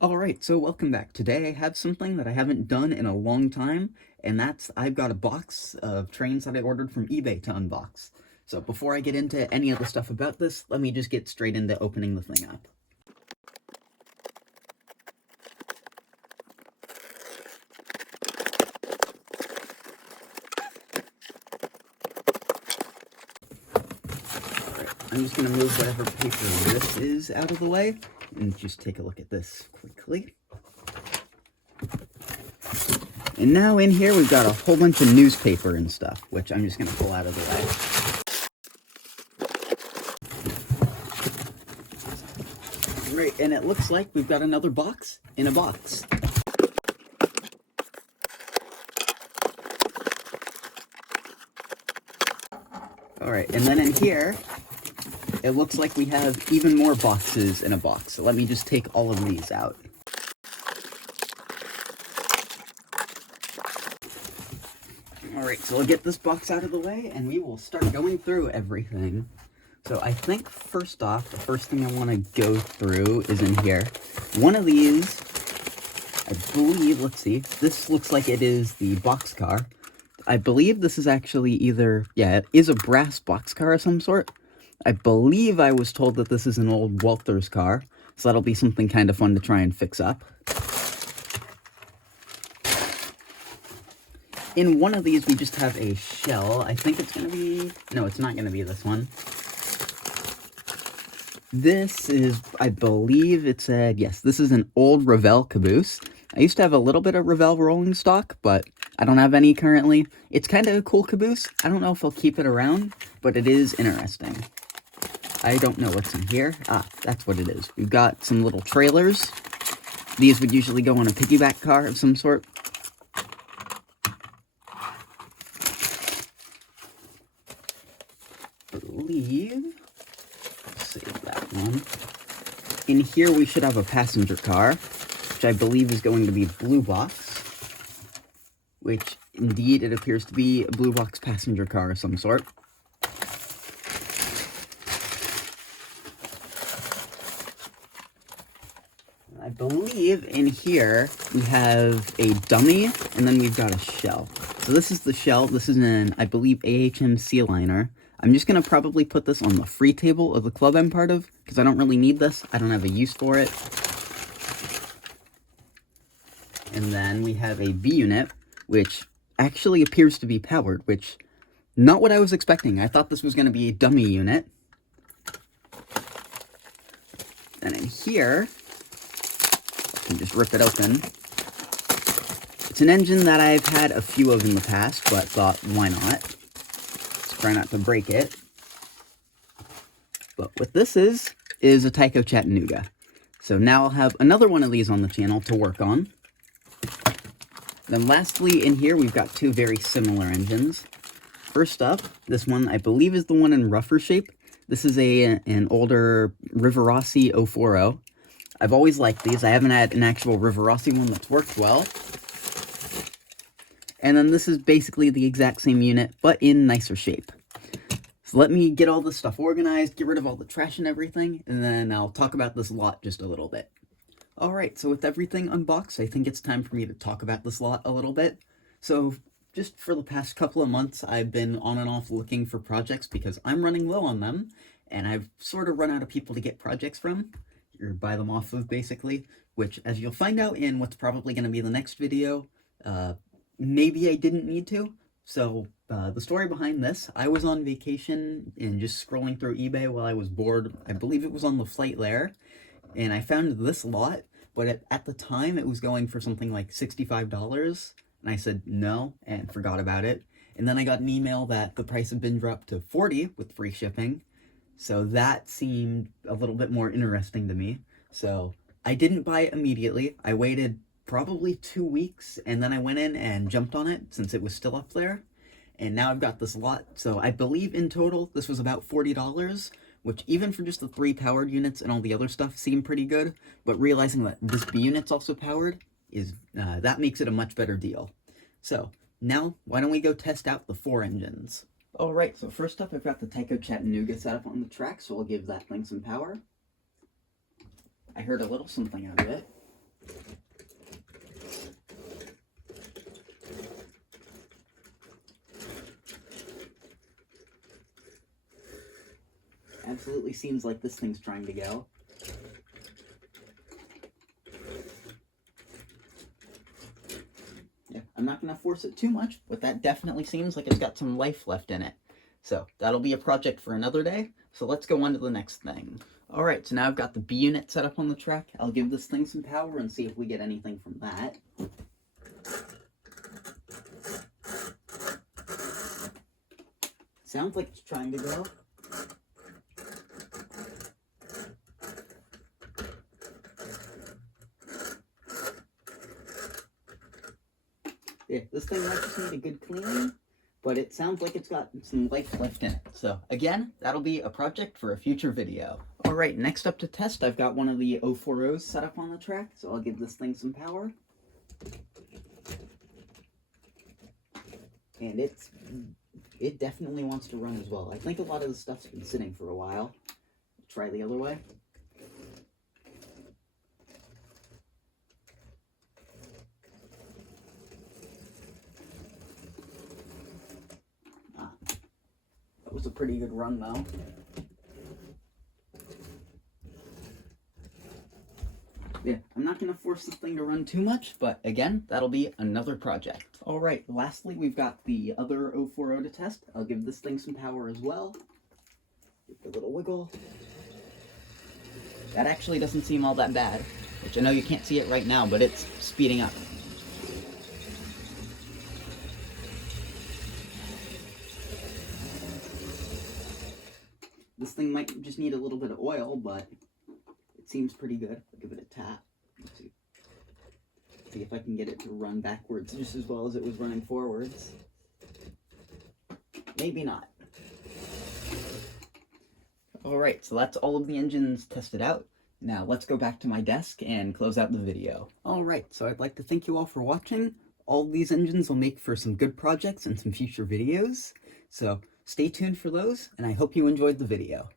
Alright, so welcome back. Today I have something that I haven't done in a long time, and that's I've got a box of trains that I ordered from eBay to unbox. So before I get into any of the stuff about this, let me just get straight into opening the thing up. Alright, I'm just going to move whatever paper this is out of the way, and just take a look at this quickly. And now in here we've got a whole bunch of newspaper and stuff, which I'm just going to pull out of the way. Right, and it looks like we've got another box in a box. Alright, and then in here, it looks like we have even more boxes in a box. So let me just take all of these out. Alright, so I'll get this box out of the way, and we will start going through everything. So I think, first off, the first thing I want to go through is in here. One of these, I believe, let's see, this looks like it is the boxcar. I believe this is actually either, yeah, it is a brass boxcar of some sort. I believe I was told that this is an old Walther's car, so that'll be something kind of fun to try and fix up. In one of these, we just have a shell. I think it's going to be... No, it's not going to be this one. This is, I believe it said, yes, this is an old Revell caboose. I used to have a little bit of Revell rolling stock, but I don't have any currently. It's kind of a cool caboose. I don't know if I'll keep it around, but it is interesting. I don't know what's in here. Ah, that's what it is. We've got some little trailers. These would usually go on a piggyback car of some sort. I believe... Save that one. In here we should have a passenger car, which I believe is going to be Blue Box. Which, indeed, it appears to be a Blue Box passenger car of some sort. I believe in here we have a dummy, and then we've got a shell. So this is the shell. This is an, I believe, AHM sea liner. I'm just going to probably put this on the free table of the club I'm part of, because I don't really need this. I don't have a use for it. And then we have a B unit, which actually appears to be powered, which, not what I was expecting. I thought this was going to be a dummy unit. And in here, I can just rip it open. It's an engine that I've had a few of in the past, but thought, why not? Let's try not to break it. But what this is a Tyco Chattanooga. So now I'll have another one of these on the channel to work on. Then lastly, in here, we've got two very similar engines. First up, this one, I believe, is the one in rougher shape. This is an older Rivarossi 040. I've always liked these. I haven't had an actual Rivarossi one that's worked well. And then this is basically the exact same unit, but in nicer shape. So let me get all this stuff organized, get rid of all the trash and everything, and then I'll talk about this lot just a little bit. Alright, so with everything unboxed, I think it's time for me to talk about this lot a little bit. So, just for the past couple of months, I've been on and off looking for projects because I'm running low on them, and I've sort of run out of people to get projects from, or buy them off of, basically, which, as you'll find out in what's probably going to be the next video, maybe I didn't need to. So, the story behind this, I was on vacation and just scrolling through eBay while I was bored. I believe it was on the flight there. And I found this lot, but at the time it was going for something like $65, and I said no, and forgot about it. And then I got an email that the price had been dropped to $40 with free shipping, so that seemed a little bit more interesting to me. So I didn't buy it immediately. I waited probably 2 weeks, and then I went in and jumped on it since it was still up there. And now I've got this lot, so I believe in total this was about $40, which even for just the 3 powered units and all the other stuff seemed pretty good, but realizing that this B unit's also powered, is that makes it a much better deal. So, now, why don't we go test out the 4 engines? Alright, so first up I've got the Tyco Chattanooga set up on the track, so I'll give that thing some power. I heard a little something out of it. absolutely seems like this thing's trying to go. Yeah, I'm not going to force it too much, but that definitely seems like it's got some life left in it. So that'll be a project for another day. So let's go on to the next thing. Alright, so now I've got the B unit set up on the track. I'll give this thing some power and see if we get anything from that. Sounds like it's trying to go. Yeah, this thing might just need a good cleaning, but it sounds like it's got some life left in it. So again, that'll be a project for a future video. Alright, next up to test, I've got one of the 040s set up on the track, so I'll give this thing some power. And it definitely wants to run as well. I think a lot of the stuff's been sitting for a while. Try the other way. That was a pretty good run, though. Yeah, I'm not going to force this thing to run too much, but again, that'll be another project. Alright, lastly, we've got the other 040 to test. I'll give this thing some power as well. Give it a little wiggle. That actually doesn't seem all that bad, which I know you can't see it right now, but it's speeding up. This thing might just need a little bit of oil, but it seems pretty good. I'll give it a tap. Let's see if I can get it to run backwards just as well as it was running forwards. Maybe not. Alright, so that's all of the engines tested out. Now let's go back to my desk and close out the video. Alright, so I'd like to thank you all for watching. All of these engines will make for some good projects and some future videos. So stay tuned for those, and I hope you enjoyed the video.